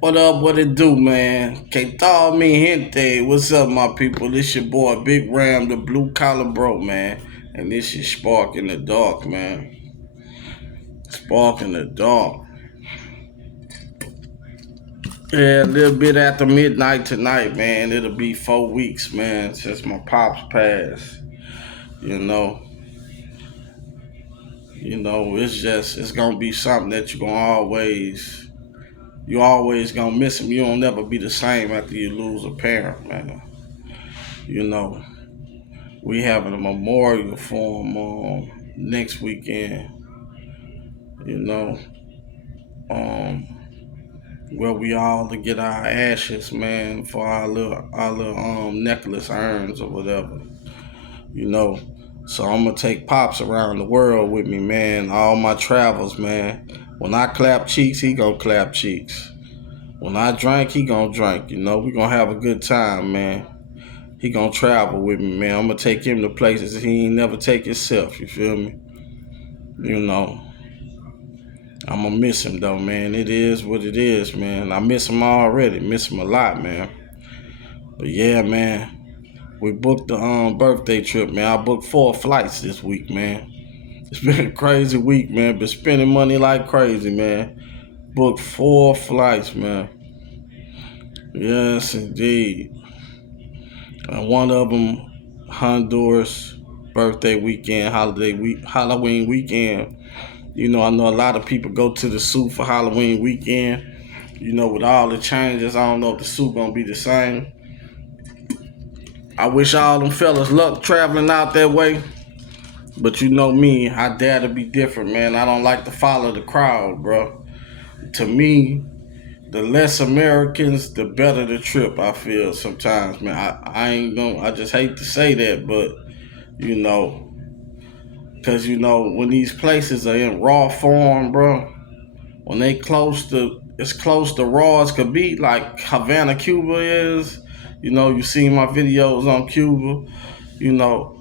What up, what it do, man? Que tal mi gente? What's up, my people? This your boy, Big Ram, the blue collar bro, man. And this is Spark in the Dark, man. Spark in the Dark. Yeah, a little bit after midnight tonight, man. It'll be 4 weeks, man, since my pops passed. You know, it's gonna be something that you always gonna miss him. You don't never be the same after you lose a parent, man. You know, we having a memorial for him next weekend. You know, um, where we all to get our ashes, man, for our little necklace urns or whatever. You know, so I'm gonna take pops around the world with me, man. All my travels, man. When I clap cheeks, he gonna clap cheeks. When I drink, he gonna drink. You know, we gonna have a good time, man. He gonna travel with me, man. I'm gonna take him to places he ain't never take himself. You feel me? You know, I'm gonna miss him though, man. It is what it is, man. I miss him already. Miss him a lot, man. But yeah, man. We booked the birthday trip, man. I booked 4 flights this week, man. It's been a crazy week, man. Been spending money like crazy, man. Booked 4 flights, man. Yes, indeed. And one of them, Honduras birthday weekend, Halloween weekend. You know, I know a lot of people go to the zoo for Halloween weekend. You know, with all the changes, I don't know if the zoo gonna be the same. I wish all them fellas luck traveling out that way. But you know me, I dare to be different, man. I don't like to follow the crowd, bro. To me, the less Americans, the better the trip. I feel sometimes, man. I ain't gonna. I just hate to say that, but you know, because you know when these places are in raw form, bro. When they close to raw as could be, like Havana, Cuba is. You know, you see my videos on Cuba. You know,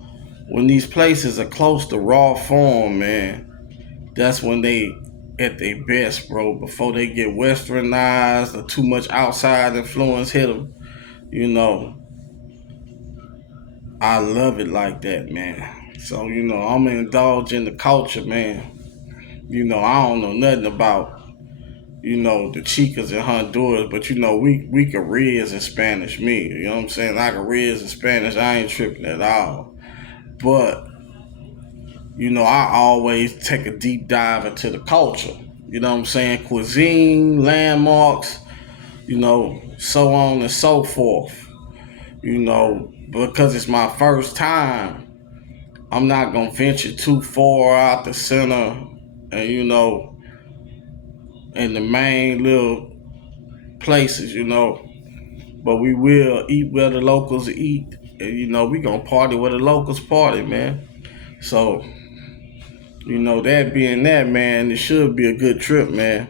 when these places are close to raw form, man, that's when they at their best, bro. Before they get westernized or too much outside influence hit them, you know, I love it like that, man. So you know, I'm indulged in the culture, man. You know, I don't know nothing about the chicas in Honduras, but you know, we can riz in Spanish. Me, you know what I'm saying? I can riz in Spanish. I ain't tripping at all. But you know, I always take a deep dive into the culture. You know what I'm saying? Cuisine, landmarks, you know, so on and so forth. You know, because it's my first time, I'm not gonna venture too far out the center and in the main little places, But we will eat where the locals eat. And we gonna party where the locals party, man. So, that being that, man, it should be a good trip, man.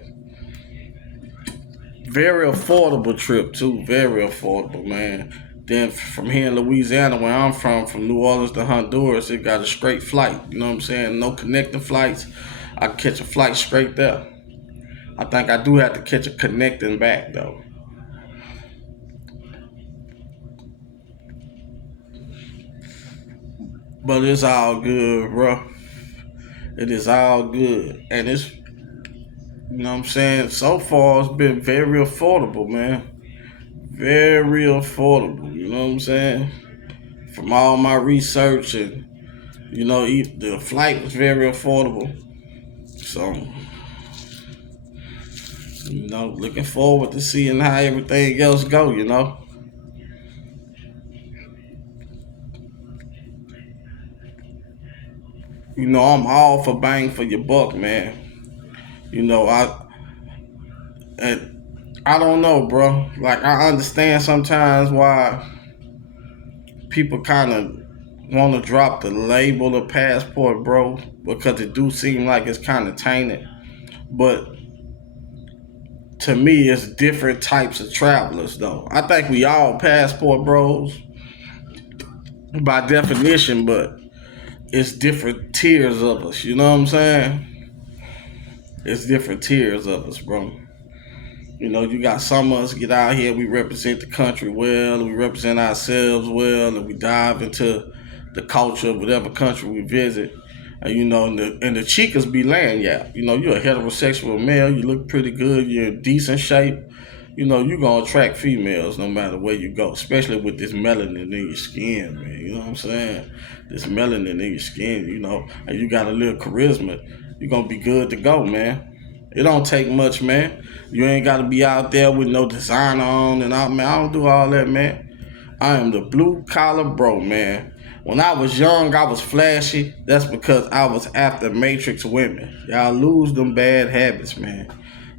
Very affordable trip too. Very affordable, man. Then from here in Louisiana, where I'm from New Orleans to Honduras, it got a straight flight. You know what I'm saying? No connecting flights. I can catch a flight straight there. I think I do have to catch a connecting back though. But it's all good, bro. It is all good. And what I'm saying? So far, it's been very affordable, man. Very affordable. You know what I'm saying? From all my research and the flight was very affordable. So, looking forward to seeing how everything else go. I'm all for bang for your buck, man. You know, I don't know, bro. Like I understand sometimes why people kind of want to drop the label of passport, bro, because it do seem like it's kind of tainted. But to me, it's different types of travelers, though. I think we all passport bros by definition, but it's different tiers of us. You know what I'm saying? It's different tiers of us, bro. You know, you got some of us get out here, we represent the country well, we represent ourselves well, and we dive into the culture of whatever country we visit. And you know, and the chicas be laying, yeah. You know, you're a heterosexual male, you look pretty good, you're in decent shape. You know, you're gonna attract females no matter where you go, especially with this melanin in your skin, man. You know what I'm saying? This melanin in your skin, you know, and you got a little charisma, you're gonna be good to go, man. It don't take much, man. You ain't gotta be out there with no designer on and all, man. I don't do all that, man. I am the blue collar bro, man. When I was young, I was flashy. That's because I was after Matrix women. Y'all lose them bad habits, man.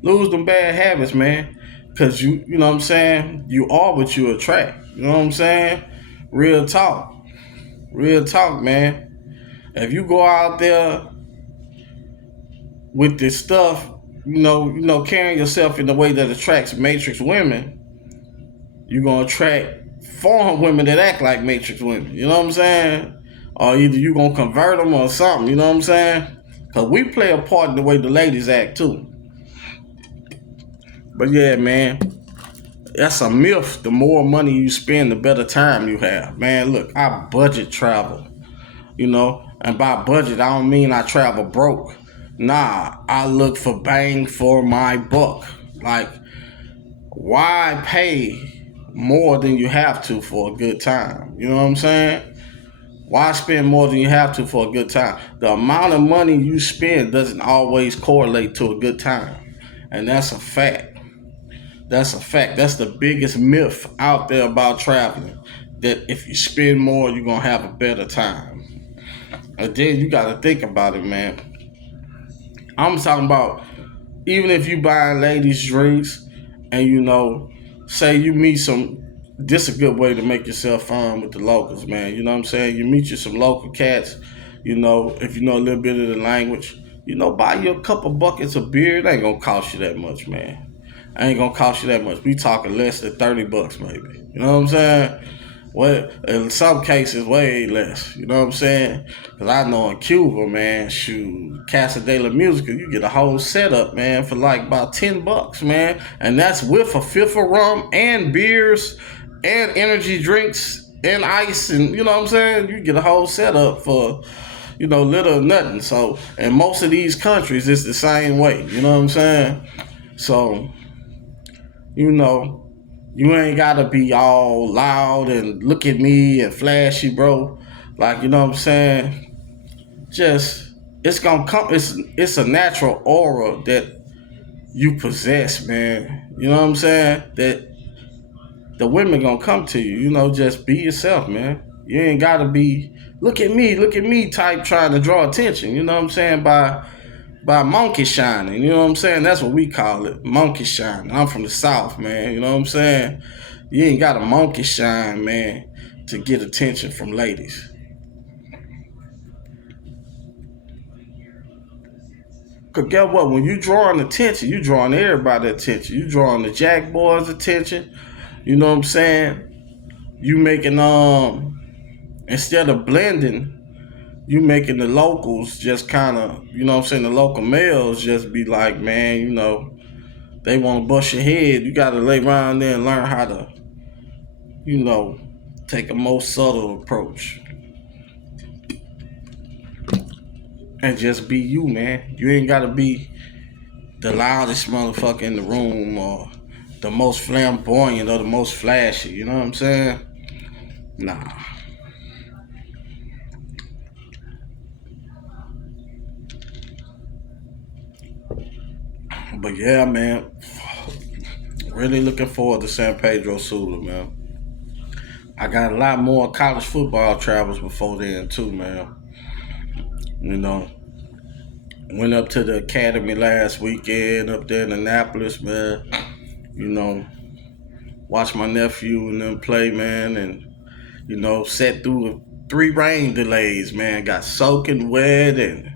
Lose them bad habits, man. Cause you know what I'm saying? You are what you attract. You know what I'm saying? Real talk. Real talk, man. If you go out there with this stuff, carrying yourself in a way that attracts Matrix women, you're gonna attract foreign women that act like Matrix women. You know what I'm saying? Or either you gonna convert them or something. You know what I'm saying? Cause we play a part in the way the ladies act too. But yeah, man, that's a myth. The more money you spend, the better time you have. Man, look, I budget travel. You know, and by budget, I don't mean I travel broke. Nah, I look for bang for my buck. Like, why pay more than you have to for a good time? You know what I'm saying? Why spend more than you have to for a good time? The amount of money you spend doesn't always correlate to a good time. And that's a fact. That's a fact. That's the biggest myth out there about traveling. That if you spend more, you're going to have a better time. And then you got to think about it, man. I'm talking about even if you buying ladies drinks and say you meet some, this a good way to make yourself fun with the locals, man. You know what I'm saying? You meet you some local cats, if you know a little bit of the language, buy you a couple buckets of beer. It ain't gonna cost you that much, man. It ain't gonna cost you that much. We talking less than $30 maybe. You know what I'm saying? Well, in some cases, way less. You know what I'm saying? Because I know in Cuba, man, shoot, Casa de la Musica, you get a whole setup, man, for like about $10, man. And that's with a fifth of rum and beers and energy drinks and ice. And you know what I'm saying? You get a whole setup for, little or nothing. So, in most of these countries, it's the same way. You know what I'm saying? So, you ain't gotta be all loud and look at me and flashy, bro. Like, you know what I'm saying? Just it's gonna come. It's a natural aura that you possess, man. You know what I'm saying? That the women gonna come to you. Just be yourself, man. You ain't gotta be look at me type trying to draw attention. You know what I'm saying? By monkey shining. You know what I'm saying? That's what we call it. Monkey shining. I'm from the South, man. You know what I'm saying? You ain't got a monkey shine, man, to get attention from ladies. Cause guess what? When you drawing attention, you drawing everybody's attention. You drawing the Jack boys' attention. You know what I'm saying? You making instead of blending, you making the locals just kind of, the local males just be like, man, they want to bust your head. You got to lay around there and learn how to, take a more subtle approach. And just be you, man. You ain't got to be the loudest motherfucker in the room or the most flamboyant or the most flashy. You know what I'm saying? Nah. But yeah, man. Really looking forward to San Pedro Sula, man. I got a lot more college football travels before then too, man. You know, went up to the academy last weekend up there in Annapolis, man. You know, watched my nephew and them play, man, and sat through 3 rain delays, man. Got soaking wet and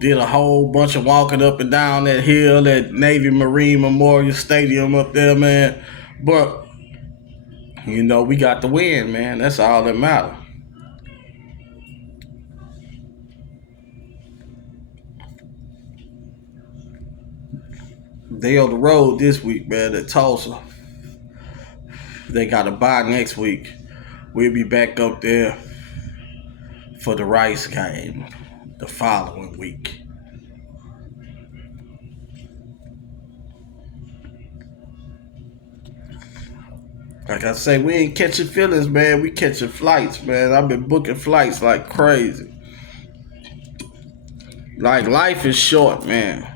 did a whole bunch of walking up and down that hill at Navy Marine Memorial Stadium up there, man. But we got the win, man. That's all that matters. They on the road this week, man, at Tulsa. They got a bye next week. We'll be back up there for the Rice game the following week. Like I say, we ain't catching feelings, man. We catching flights, man. I've been booking flights like crazy. Like, life is short, man.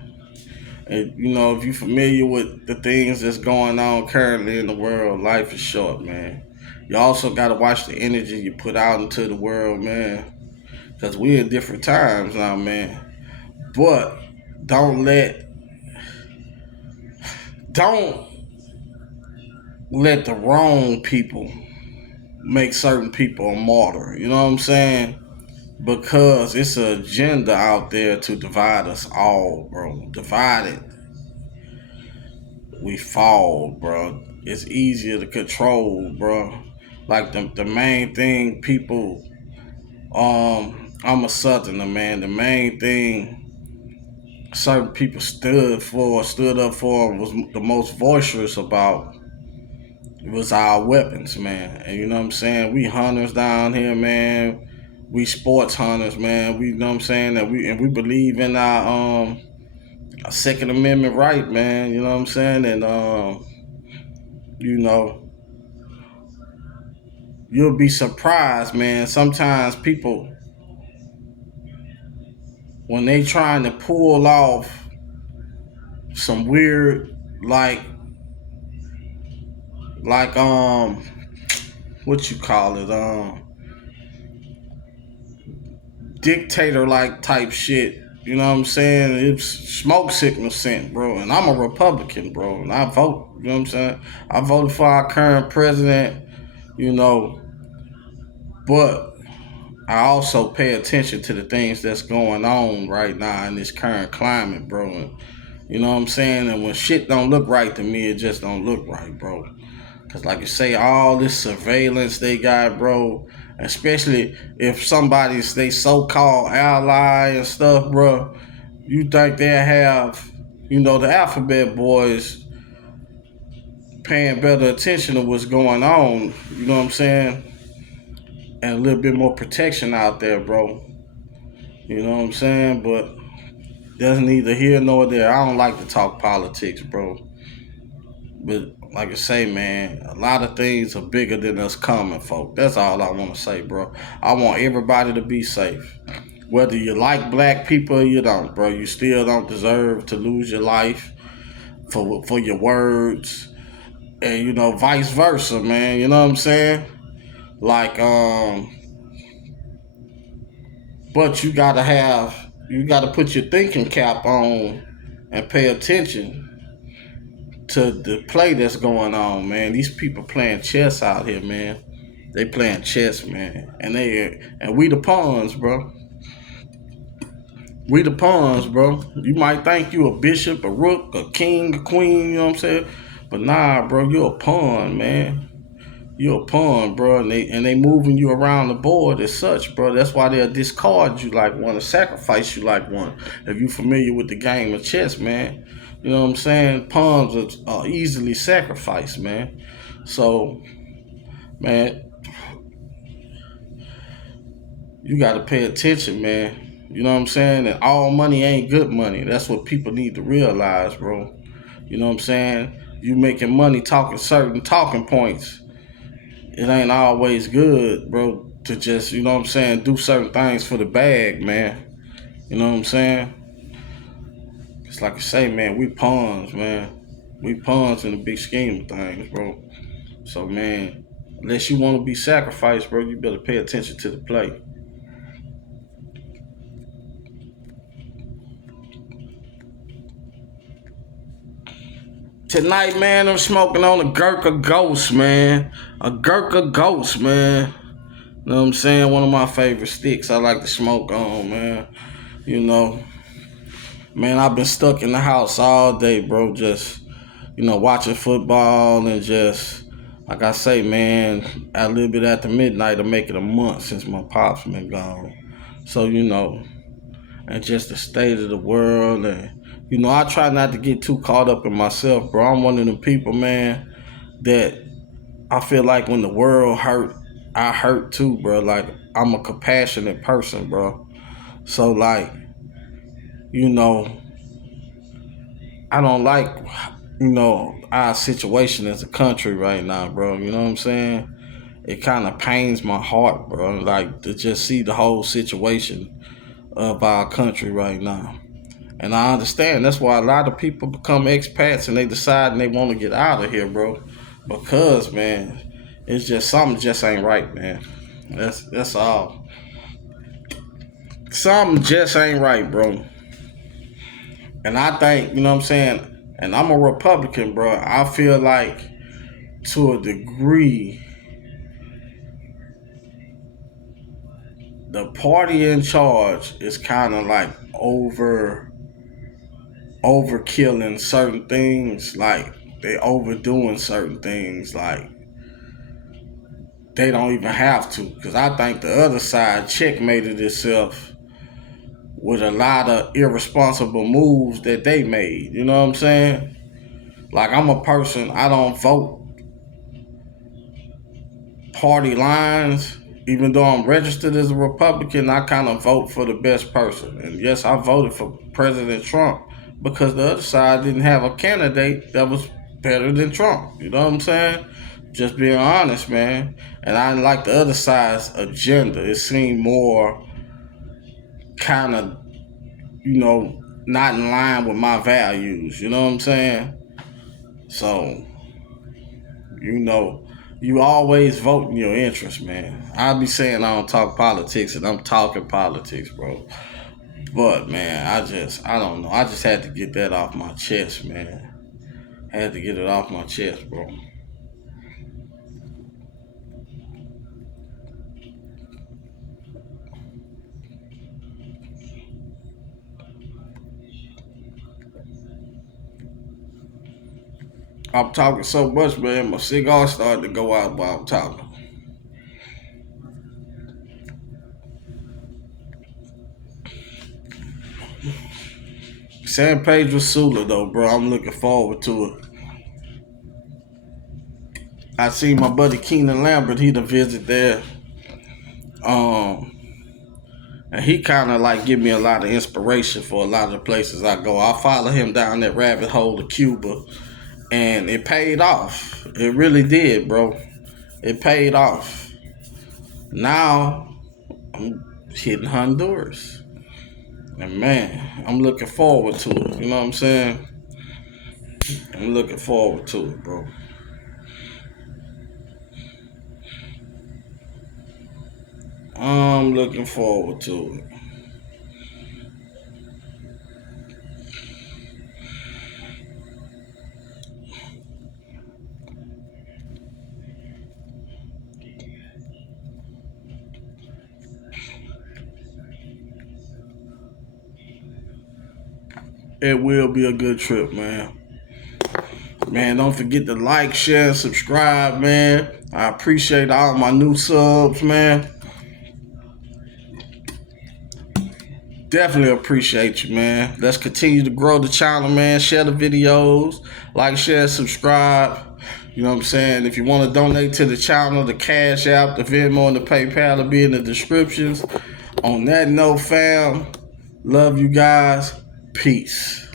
And, if you're familiar with the things that's going on currently in the world, life is short, man. You also got to watch the energy you put out into the world, man. Because we in different times now, man. But don't let the wrong people make certain people a martyr. You know what I'm saying? Because it's an agenda out there to divide us all, bro. Divided, we fall, bro. It's easier to control, bro. Like the main thing people, I'm a Southerner, man. The main thing certain people stood up for, was the most boisterous about. It was our weapons, man. And you know what I'm saying? We hunters down here, man. We sports hunters, man. We, you know what I'm saying? And we believe in our Second Amendment right, man. You know what I'm saying? And you'll be surprised, man. Sometimes people, when they trying to pull off some weird, like what you call it, dictator like type shit. You know what I'm saying? It's smoke signal scent, bro. And I'm a Republican, bro. And I vote. You know what I'm saying? I voted for our current president, but I also pay attention to the things that's going on right now in this current climate, bro. And, you know what I'm saying? And when shit don't look right to me, it just don't look right, bro. Because like you say, all this surveillance they got, bro, especially if somebody's they so-called ally and stuff, bro, you think they have, the alphabet boys paying better attention to what's going on, you know what I'm saying? And a little bit more protection out there, bro. You know what I'm saying? But that's neither here nor there. I don't like to talk politics, bro. But like I say, man, a lot of things are bigger than us common folk. That's all I want to say, bro. I want everybody to be safe. Whether you like black people or you don't, bro, you still don't deserve to lose your life for your words. And, vice versa, man. You know what I'm saying? Like, but you gotta put your thinking cap on and pay attention to the play that's going on, man. These people playing chess out here, man. They playing chess, man. And we the pawns, bro. We the pawns, bro. You might think you a bishop, a rook, a king, a queen, you know what I'm saying? But nah, bro, you a pawn, man. You're a pawn, bro, and they moving you around the board as such, bro. That's why they'll discard you like one or sacrifice you like one. If you're familiar with the game of chess, man. You know what I'm saying? Pawns are easily sacrificed, man. So, man, you got to pay attention, man. You know what I'm saying? And all money ain't good money. That's what people need to realize, bro. You know what I'm saying? You making money talking certain talking points. It ain't always good, bro, to just, you know what I'm saying, do certain things for the bag, man. You know what I'm saying? It's like I say, man, we pawns, man. We pawns in the big scheme of things, bro. So, man, unless you want to be sacrificed, bro, you better pay attention to the play. Tonight, man, I'm smoking on a Gurkha Ghost, man. A Gurkha Ghost, man. You know what I'm saying? One of my favorite sticks I like to smoke on, man. Man, I've been stuck in the house all day, bro. Just, watching football and just, like I say, man, a little bit after midnight to make it a month since my pops been gone. So, and just the state of the world and, You know, I try not to get too caught up in myself, bro. I'm one of them people, man, that I feel like when the world hurt, I hurt too, bro. Like, I'm a compassionate person, bro. So, like, you know, I don't like, our situation as a country right now, bro. You know what I'm saying? It kind of pains my heart, bro. Like, to just see the whole situation of our country right now. And I understand that's why a lot of people become expats and they decide and they want to get out of here, bro. Because, man, it's just something just ain't right, man. That's all. Something just ain't right, bro. And I think, you know what I'm saying, and I'm a Republican, bro. I feel like to a degree the party in charge is kind of like overkilling certain things, like they overdoing certain things, like they don't even have to. Because I think the other side checkmated itself with a lot of irresponsible moves that they made. You know what I'm saying? Like, I'm a person, I don't vote party lines. Even though I'm registered as a Republican, I kind of vote for the best person. And yes, I voted for President Trump because the other side didn't have a candidate that was better than Trump. You know what I'm saying? Just being honest, man. And I didn't like the other side's agenda. It seemed more kind of, not in line with my values. You know what I'm saying? So, you always vote in your interest, man. I be saying I don't talk politics, and I'm talking politics, bro. But, man, I don't know. I just had to get that off my chest, man. I had to get it off my chest, bro. I'm talking so much, man. My cigar started to go out while I'm talking. San Pedro Sula, though, bro. I'm looking forward to it. I see my buddy Keenan Lambert. He done visit there. Um, and he kind of like give me a lot of inspiration for a lot of the places I go. I follow him down that rabbit hole to Cuba, and it paid off. It really did, bro. It paid off. Now I'm hitting Honduras, and man, I'm looking forward to it. You know what I'm saying? I'm looking forward to it, bro. I'm looking forward to it. It will be a good trip, man. Man, don't forget to like, share, and subscribe, man. I appreciate all my new subs, man. Definitely appreciate you, man. Let's continue to grow the channel, man. Share the videos. Like, share, subscribe. You know what I'm saying? If you want to donate to the channel, the Cash App, the Venmo, and the PayPal will be in the descriptions. On that note, fam, love you guys. Peace.